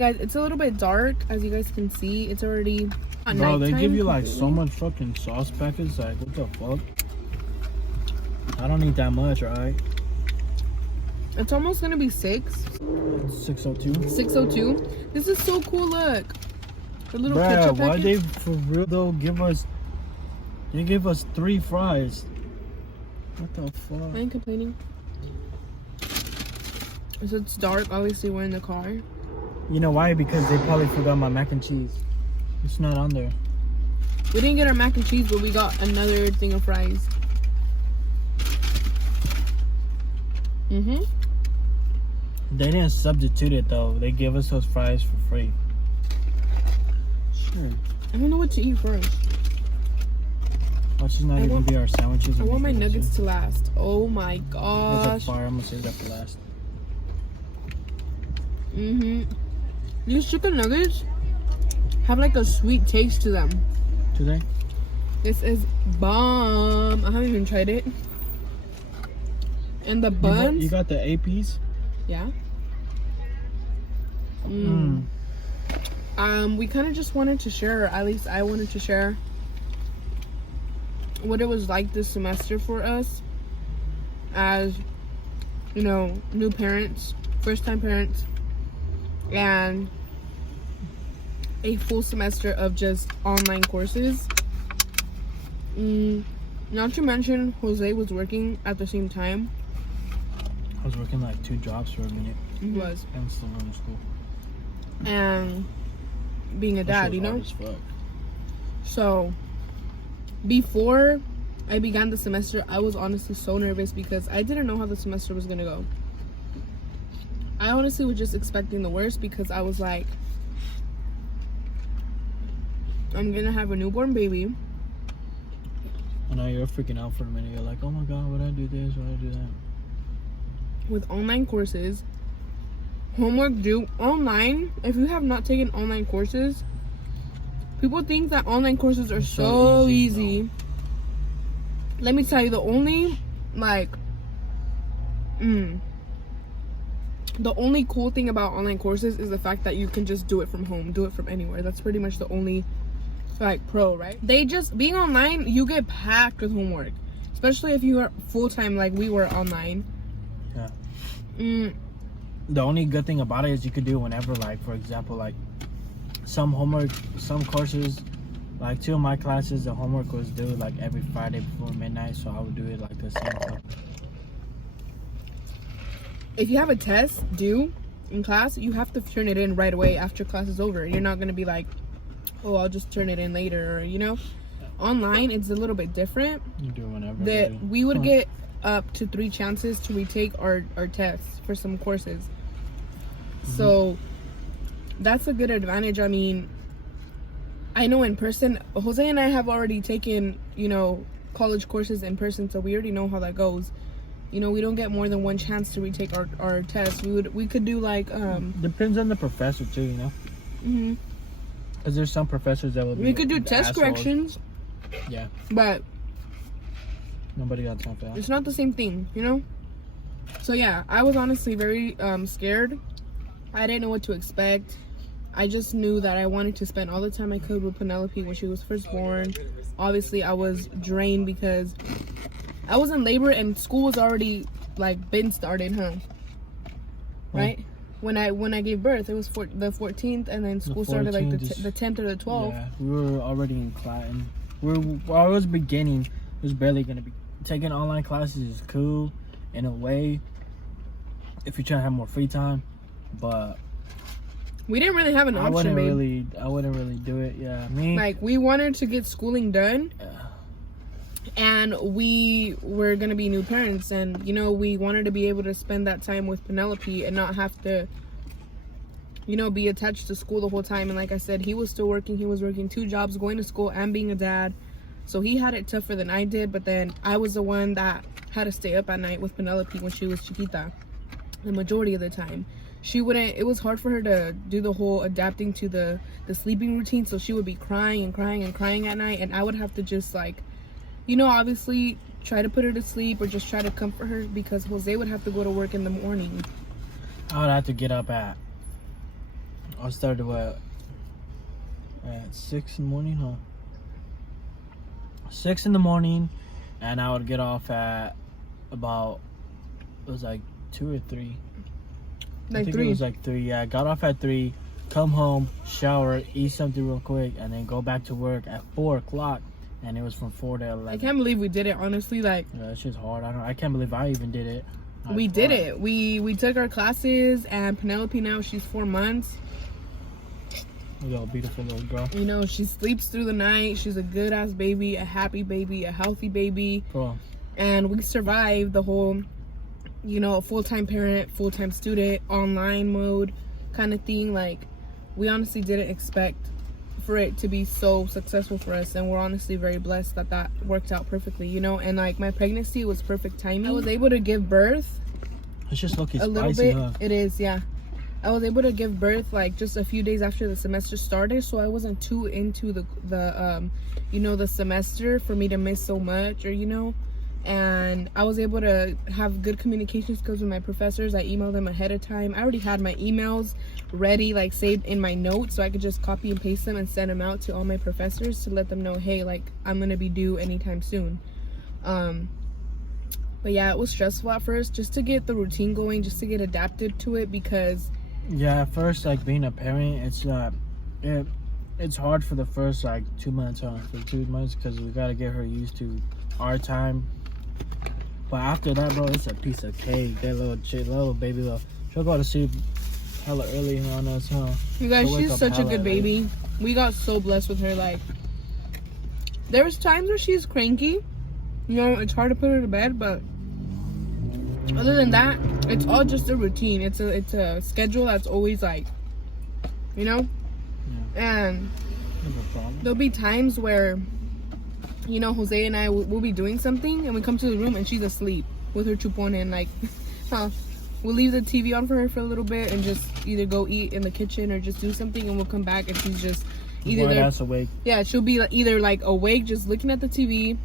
guys, it's a little bit dark, as you guys can see. It's already Bro, nighttime. They give you like so much fucking sauce packets. Like, what the fuck? I don't need that much, right? It's almost gonna be 6. 602. 602. This is so cool. Look, the little Bruh, ketchup why packet. they for real though give us? They gave us 3 fries. What the fuck? I ain't complaining. So it's dark. Obviously, we're in the car. You know why? Because they probably forgot my mac and cheese. It's not on there. We didn't get our mac and cheese, but we got another thing of fries. They didn't substitute it though. They gave us those fries for free. Sure. I don't know what to eat first. Watch this not even be our sandwiches. I want my nuggets to last. Oh my gosh. Fire. I'm gonna save that for last. These chicken nuggets have like a sweet taste to them. Do they? This is bomb. I haven't even tried it. And the buns. You got the APs? Yeah. We kind of just wanted to share, or at least I wanted to share, what it was like this semester for us as, you know, new parents, first time parents, and a full semester of just online courses. Not to mention Jose was working at the same time. I was working like 2 jobs for a minute. He was. And still going to school. And being a dad, you know? Hard as fuck. So, before I began the semester, I was honestly so nervous because I didn't know how the semester was going to go. I honestly was just expecting the worst because I was like, I'm going to have a newborn baby. I know you're freaking out for a minute. You're like, oh my god, would I do this? Would I do that? With online courses, homework due online. If you have not taken online courses, people think that online courses are so easy. Let me tell you, the only the only cool thing about online courses is the fact that you can just do it from home, do it from anywhere. That's pretty much the only like pro, right? They just, being online, you get packed with homework, especially if you are full-time like we were online. Yeah. The only good thing about it is you could do it whenever, like for example, like some homework, some courses, like 2 of my classes, the homework was due like every Friday before midnight, so I would do it like the same time. If you have a test due in class, you have to turn it in right away after class is over. You're not gonna be like, oh, I'll just turn it in later, or, you know. Online, it's a little bit different. You do it whenever. We would get up to 3 chances to retake our tests for some courses. So that's a good advantage. I mean, I know in person, Jose and I have already taken, you know, college courses in person, so we already know how that goes. You know, we don't get more than 1 chance to retake our tests. We could do like depends on the professor too, you know. Because there's some professors that will be, we could do test corrections. Yeah. But nobody got time for that. It's not the same thing, you know? So yeah, I was honestly very scared. I didn't know what to expect. I just knew that I wanted to spend all the time I could with Penelope when she was first born. Obviously, I was drained because I was in labor and school was already like been started, huh? Right? When I gave birth, it was the 14th, and then school started like the 10th or the 12th. Yeah, we were already in class. I was beginning. It was barely gonna be taking online classes is cool in a way if you're trying to have more free time, but we didn't really have an option, babe. I wouldn't really do it. Yeah, like we wanted to get schooling done. Yeah. And we were gonna be new parents, and you know, we wanted to be able to spend that time with Penelope and not have to, you know, be attached to school the whole time. And like I said, he was still working. He was working 2 jobs, going to school and being a dad, so he had it tougher than I did. But then I was the one that had to stay up at night with Penelope when she was chiquita. The majority of the time she wouldn't, it was hard for her to do the whole adapting to the sleeping routine, so she would be crying and crying and crying at night, and I would have to just like, you know, obviously try to put her to sleep or just try to comfort her, because Jose would have to go to work in the morning. I would have to get up at I started at 6 in the morning, huh? 6 in the morning, and I would get off at about, it was like 2 or 3. I think 3. it was like 3. Yeah, I got off at 3, come home, shower, eat something real quick, and then go back to work at 4 o'clock. And it was from 4 to 11. I can't believe we did it, honestly. Like, yeah, that shit's hard. I can't believe I even did it. We did it. We took our classes, and Penelope now, she's 4 months. Look at a beautiful little girl. You know, she sleeps through the night. She's a good ass baby, a happy baby, a healthy baby. Cool. And we survived the whole, you know, full-time parent, full-time student, online mode kind of thing. Like, we honestly didn't expect for it to be so successful for us, and we're honestly very blessed that that worked out perfectly, you know. And like, my pregnancy was perfect timing. I was able to give birth. It's just looking a spicy, little bit. huh? It is, yeah. I was able to give birth like just a few days after the semester started, so I wasn't too into the you know, the semester for me to miss so much, or you know. And I was able to have good communication skills with my professors. I emailed them ahead of time. I already had my emails ready, like saved in my notes, so I could just copy and paste them and send them out to all my professors to let them know, hey, like, I'm gonna be due anytime soon. But yeah, it was stressful at first, just to get the routine going, just to get adapted to it, because yeah, at first, like, being a parent, it's hard for the first like 2 months, huh? For 2 months, because we gotta get her used to our time. But after that, bro, it's a piece of cake. That little baby, she'll go to sleep hella early on us, huh? You guys, she's such a good baby. We got so blessed with her. Like, there was times where she's cranky. You know, it's hard to put her to bed, but other than that, it's all just a routine. It's a schedule that's always like, you know? Yeah. And there'll be times where, you know, Jose and I will be doing something, and we come to the room and she's asleep with her chupon in, like, we'll leave the TV on for her for a little bit and just either go eat in the kitchen or just do something, and we'll come back and she's just either there, awake. Yeah, she'll be either like awake, just looking at the TV,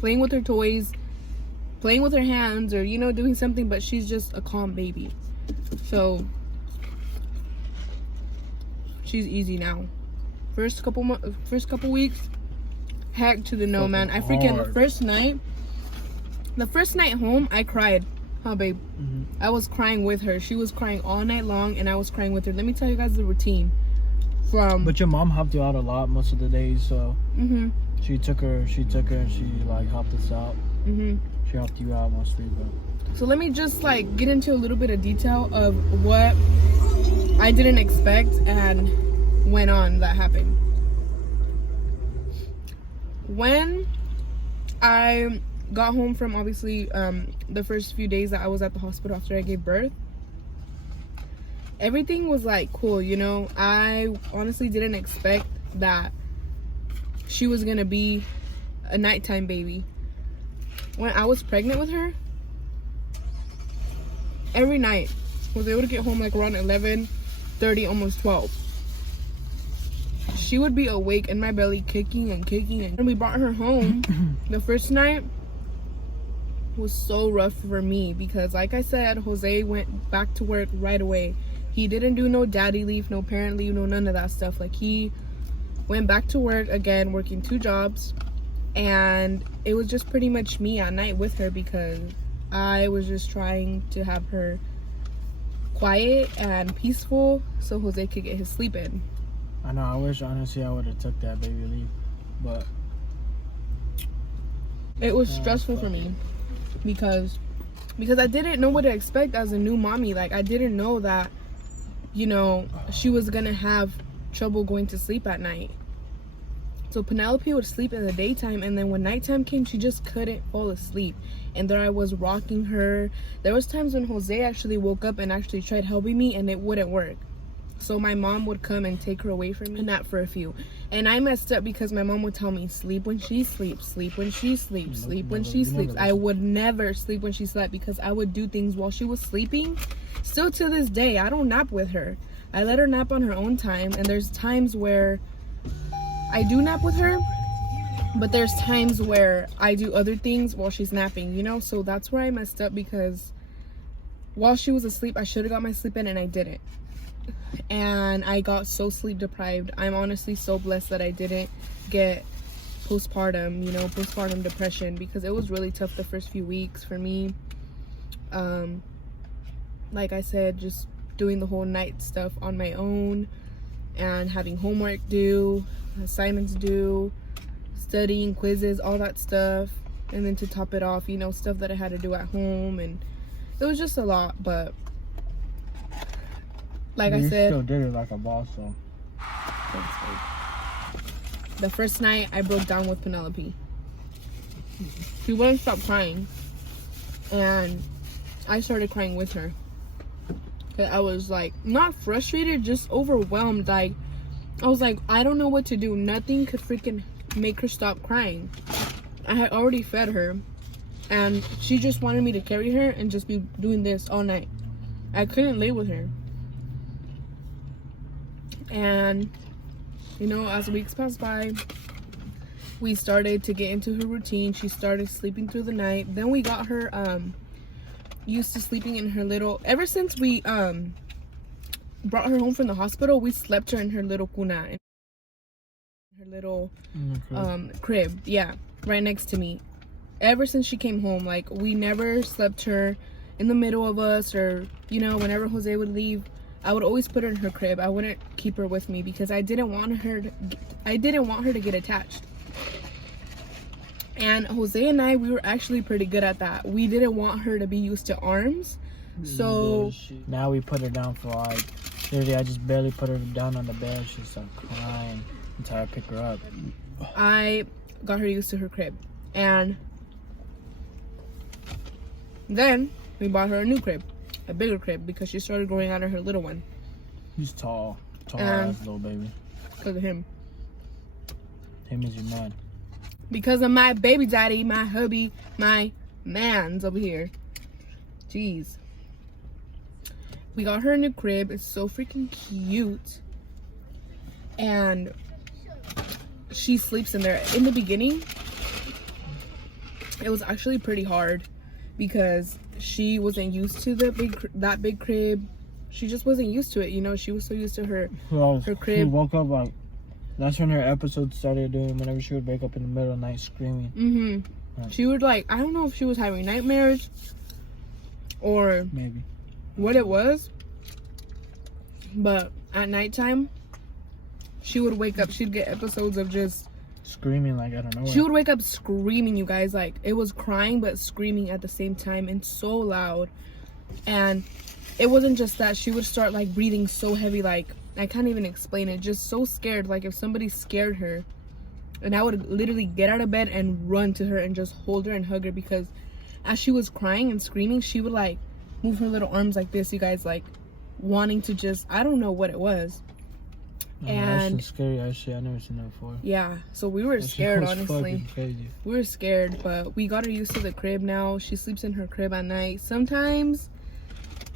playing with her toys, playing with her hands, or, you know, doing something, but she's just a calm baby. So she's easy now. First couple weeks, heck to the no, man. I freaking the first night home, I cried, huh, babe? Mm-hmm. I was crying with her. She was crying all night long, and I was crying with her. Let me tell you guys the routine. But your mom helped you out a lot most of the days, so she took her, and she like helped us out. She helped you out mostly, but. So let me just like get into a little bit of detail of what I didn't expect and went on that happened. When I got home from, obviously, the first few days that I was at the hospital after I gave birth, everything was like cool, you know. I honestly didn't expect that she was gonna be a nighttime baby. When I was pregnant with her, every night I was able to get home like around 11:30, almost 12. She would be awake in my belly, kicking and kicking. And when we brought her home, the first night was so rough for me because, like I said, Jose went back to work right away. He didn't do no daddy leave, no parent leave, no none of that stuff. Like, he went back to work again, working 2 jobs. And it was just pretty much me at night with her because I was just trying to have her quiet and peaceful so Jose could get his sleep in. I know, I wish honestly I would have took that baby leave, but it was stressful for me because I didn't know what to expect as a new mommy. Like, I didn't know that, you know, she was gonna have trouble going to sleep at night. So Penelope would sleep in the daytime, and then when nighttime came, she just couldn't fall asleep. And there I was rocking her. There was times when Jose actually woke up and actually tried helping me, and it wouldn't work. So my mom would come and take her away from me and nap for a few. And I messed up because my mom would tell me, sleep when she sleeps, sleep when she sleeps, sleep when she sleeps. I would never sleep when she slept because I would do things while she was sleeping. Still to this day, I don't nap with her. I let her nap on her own time, and there's times where I do nap with her, but there's times where I do other things while she's napping, you know? So that's where I messed up because while she was asleep, I should have got my sleep in and I didn't. and I got so sleep deprived. I'm honestly so blessed that I didn't get postpartum depression, because it was really tough the first few weeks for me. Like I said, just doing the whole night stuff on my own and having homework due, assignments due, studying, quizzes, all that stuff. And then to top it off, stuff that I had to do at home, and it was just a lot. But like I said, you still did it like a boss, so. The first night I broke down with Penelope. She wouldn't stop crying, and I started crying with her. I was like, not frustrated, just overwhelmed. Like, I was like, I don't know what to do. Nothing could freaking make her stop crying. I had already fed her, and she just wanted me to carry her and just be doing this all night. I couldn't lay with her. And as weeks passed by, we started to get into her routine. She started sleeping through the night. Then we got her used to sleeping in her little, ever since we brought her home from the hospital, we slept her in her little cuna, in her little crib, yeah, right next to me. Ever since she came home, like, we never slept her in the middle of us, or whenever Jose would leave, I would always put her in her crib. I wouldn't keep her with me because I didn't want her to get attached. And Jose and I, we were actually pretty good at that. We didn't want her to be used to arms. So now we put her down for like, literally I just barely put her down on the bed. She started crying until I pick her up. I got her used to her crib. And then we bought her a new crib, a bigger crib, because she started growing out of her little one. He's tall ass little baby. Because of him. Him is your man. Because of my baby daddy, my hubby, my man's over here. Jeez. We got her a new crib. It's so freaking cute. And she sleeps in there. In the beginning, it was actually pretty hard because she wasn't used to that big crib. She just wasn't used to it, she was so used to her crib. She woke up like, that's when her episode started doing, whenever she would wake up in the middle of the night screaming. She would, like, I don't know if she was having nightmares or maybe what it was, but at nighttime she would wake up. She'd get episodes of just screaming, like, I don't know. She would wake up screaming, you guys. Like, it was crying but screaming at the same time, and so loud. And it wasn't just that. She would start, like, breathing so heavy, like, I can't even explain it. Just so scared, like if somebody scared her. And I would literally get out of bed and run to her and just hold her and hug her, because as she was crying and screaming, she would like move her little arms like this, you guys, like wanting to just, I don't know what it was. And that's scary as shit. I never seen that before. Yeah, so we were scared, honestly. We were scared, but we got her used to the crib now. She sleeps in her crib at night. Sometimes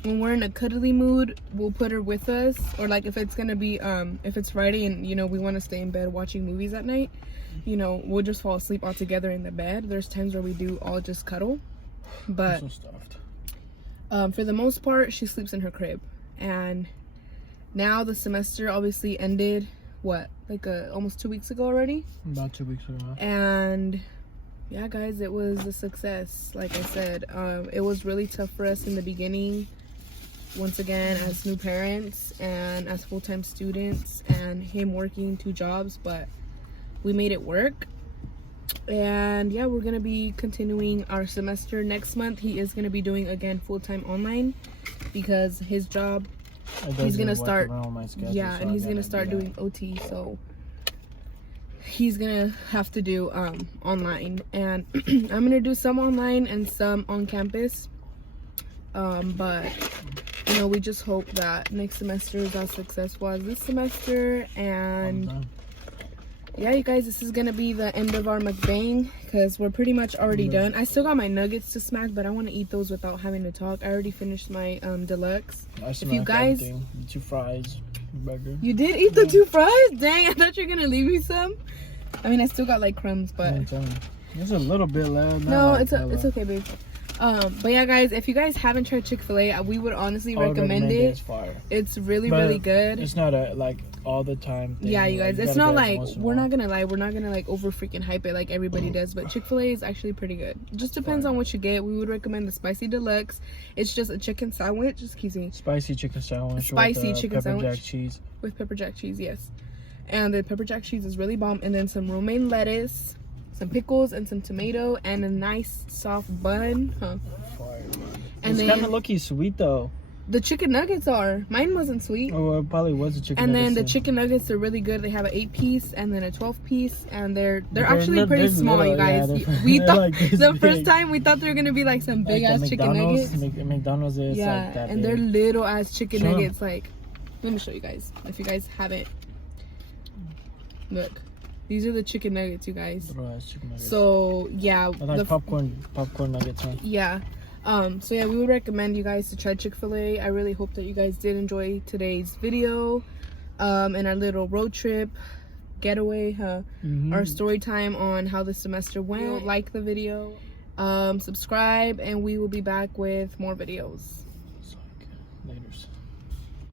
when we're in a cuddly mood, we'll put her with us, or like if it's gonna be if it's Friday and we want to stay in bed watching movies at night, we'll just fall asleep all together in the bed. There's times where we do all just cuddle, but I'm so stuffed. For the most part, she sleeps in her crib. And now the semester obviously ended, what, like almost 2 weeks ago already? About 2 weeks ago. And yeah, guys, it was a success. Like I said, it was really tough for us in the beginning, once again, as new parents and as full-time students, and him working 2 jobs, but we made it work. And yeah, we're gonna be continuing our semester next month. He is gonna be doing again full-time online because his job, he's gonna start, yeah, and he's gonna start doing OT, so he's gonna have to do online. And I'm gonna do some online and some on campus, but we just hope that next semester is as successful as this semester. And yeah, you guys, this is gonna be the end of our mukbang because we're pretty much already done. I still got my nuggets to smack, but I want to eat those without having to talk. I already finished my deluxe. If you guys, the 2 fries, burger. You did eat the 2 fries? Dang, I thought you were gonna leave me some. I mean, I still got like crumbs, but There's a little bit left. No, it's okay, babe. But yeah, guys, if you guys haven't tried Chick-Fil-A, we would honestly recommend it. It's fire. It's really, But really good. It's not a like all the time thing. Yeah, you guys, Like, it's gotta not get it like, once in a we're while. not gonna lie, we're not gonna like over freaking hype it like everybody does, but Chick-Fil-A is actually pretty good. It just depends on what you get. We would recommend the spicy deluxe. It's just a chicken sandwich, excuse me, Spicy chicken sandwich. Spicy with, chicken pepper sandwich. jack cheese. with pepper jack cheese, yes. And the pepper jack cheese is really bomb. And then some romaine lettuce, some pickles, and some tomato, and a nice soft bun. Fire. And It's then kind of lucky sweet though. the chicken nuggets are. Mine wasn't sweet. Oh, it probably was a chicken. And then the nuggets chicken nuggets are really good. They have an 8-piece and then a 12-piece, and they're They're actually pretty they're small, little, you guys. yeah, We they're thought like this the big. first time we thought they were gonna be like some big Like ass the chicken nuggets. McDonald's is Yeah, like that and big. they're little ass chicken Show 'em. nuggets. Like, let me show you guys if you guys haven't. Look, these are the chicken nuggets, you guys. Little ass chicken nuggets. So yeah, They're like popcorn nuggets, huh? yeah. So yeah, we would recommend you guys to try Chick-fil-A. I really hope that you guys did enjoy today's video, and our little road trip getaway, our story time on how the semester went. Like the video, subscribe, and we will be back with more videos. Later.